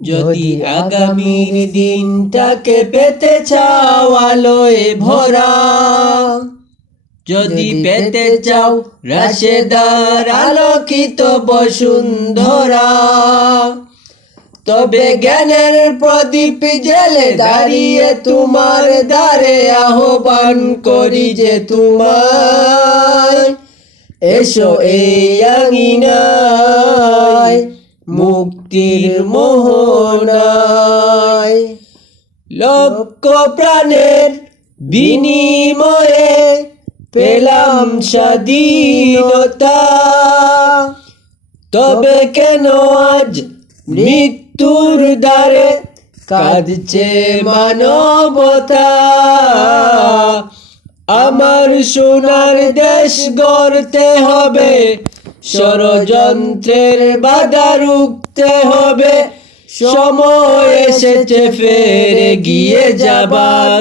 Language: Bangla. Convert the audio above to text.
যদি আগামীর দিনটাকে পেতে চাও আলোয় ভরা, যদি পেতে চাও রাশেদার আলোকিত বসুন্ধরা, তবে জ্ঞানের প্রদীপ জেলে দাঁড়িয়ে তোমার দ্বারে আহ্বান করি যে তোমায়, এসো এই আঙিনায় মুক্তির মোহনায়। লক্ষ প্রাণের বিনিময়ে পেলাম স্বাধীনতা, তবে কেন আজ মৃত্যুর দ্বারে কাঁদছে মানবতা? আমার সোনার দেশ গড়তে হবে, ষড়যন্ত্রের বাধা রুখতে হবে, সময় এসেছে ফের এগিয়ে যাবার।